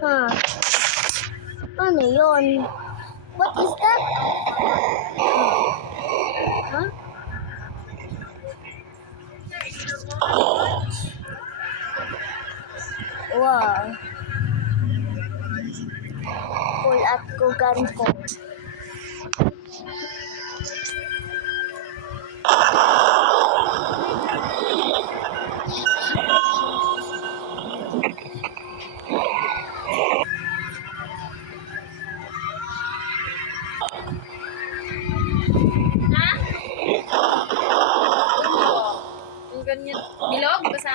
Huh? Ano yun? What is that? Huh? Wow. Pull up ko gun ko. Yung ganyan. Bilog? Basta?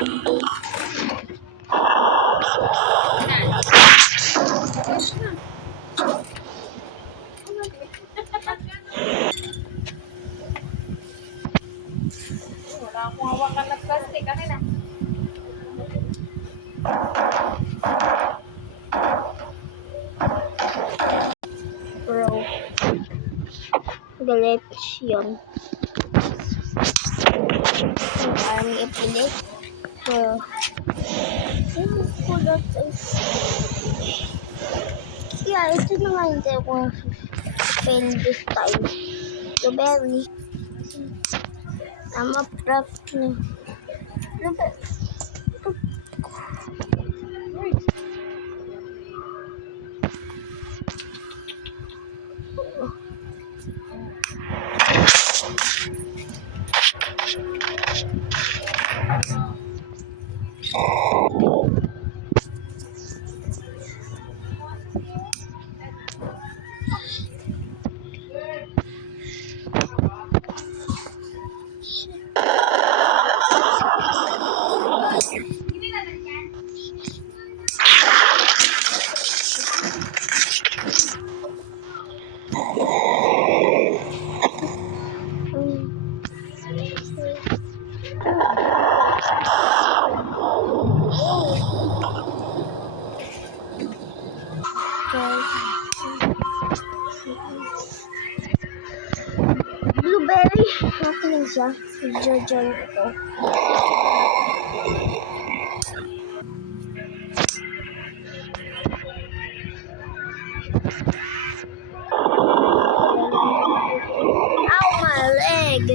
Wala akong hawakan na plastic. Kanina. Bro. Galit yun. Parang ipilit. So, yeah, ito na nga hindi ako fail this time. Blueberry. I'm a prep na. Blueberry. Okay lang siya. Jojon ito. Ow, my leg!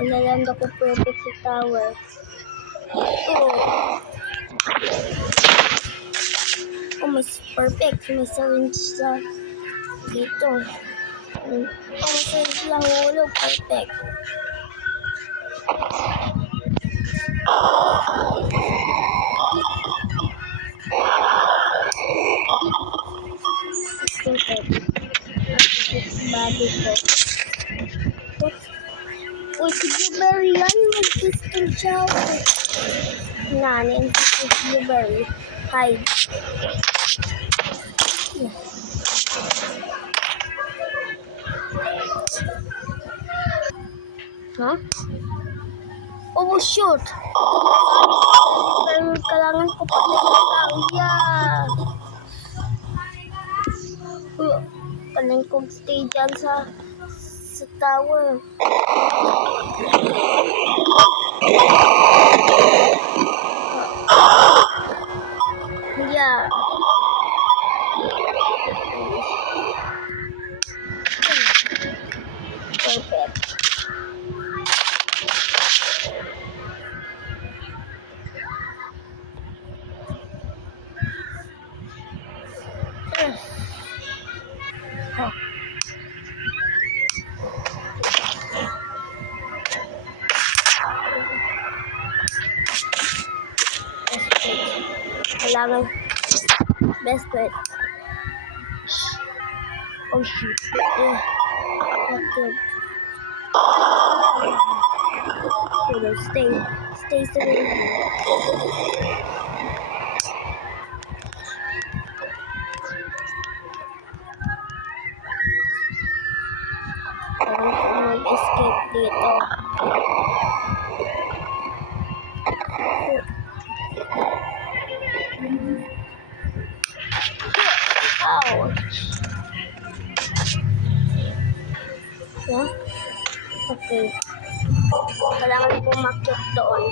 Malaland ako perfect sa tower. Oh, mas perfect. May syringe sa dito. Oh, may syringe lang hulog. Perfect. Perfect. Body ko. Oh, si Blueberry yan. Mag-system siya. Nanin si Blueberry. Hide. Huh? Oh, shoot! Pero kailangan ko pa lang. Yeah! Kailangan kong stay dyan sa tower. Yeah. Perfect. Kailangan best bet. Oh shoot. Yeah. Okay. Stay still. Mag-escape dito. Ouch. Yeah? Okay. Kailangan pumakit doon.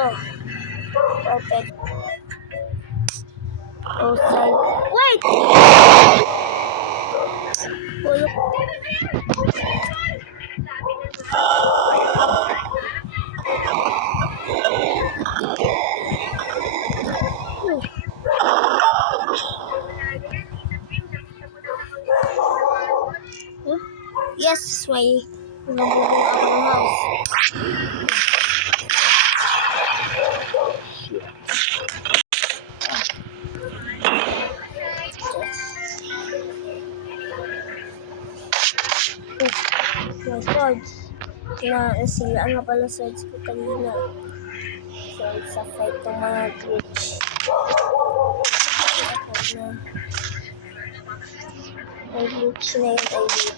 Oh, perfect. Oh, sorry. Wait! Hulog. Huh? Yes, may nabubong ako ng house. My swords. Nasira nga pala swords ko kanina. So, sa fight ng mga glitch. May glitch na yun ay weak.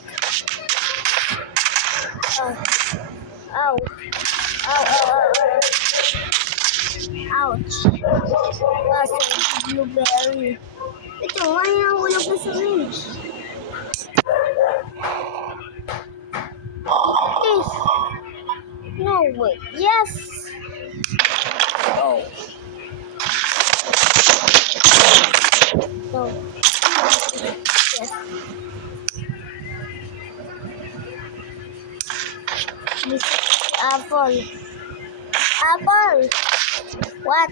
Ah. Ow. Ow, ow, ow, ow. Ouch. Kaso, blueberry. Ito, nga nahulog na sa range. Please. No way. Yes. Oh. No. Yes. This is apple. Apple. What?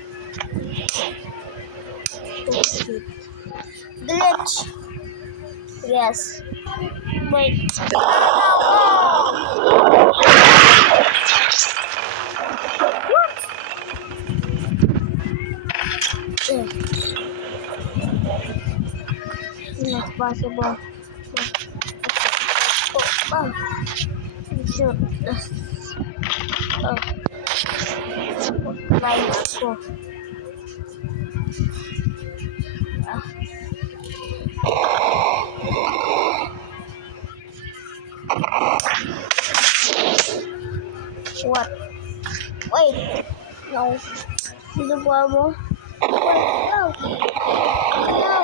Oh, shit. Glitch. Yes. Wait. What? Not possible. Oh. Shoot. Oh. Like ako. What? Wait. No. Dito po mo. No. No. No.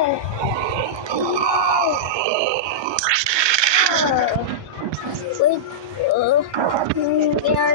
Wait. Kaya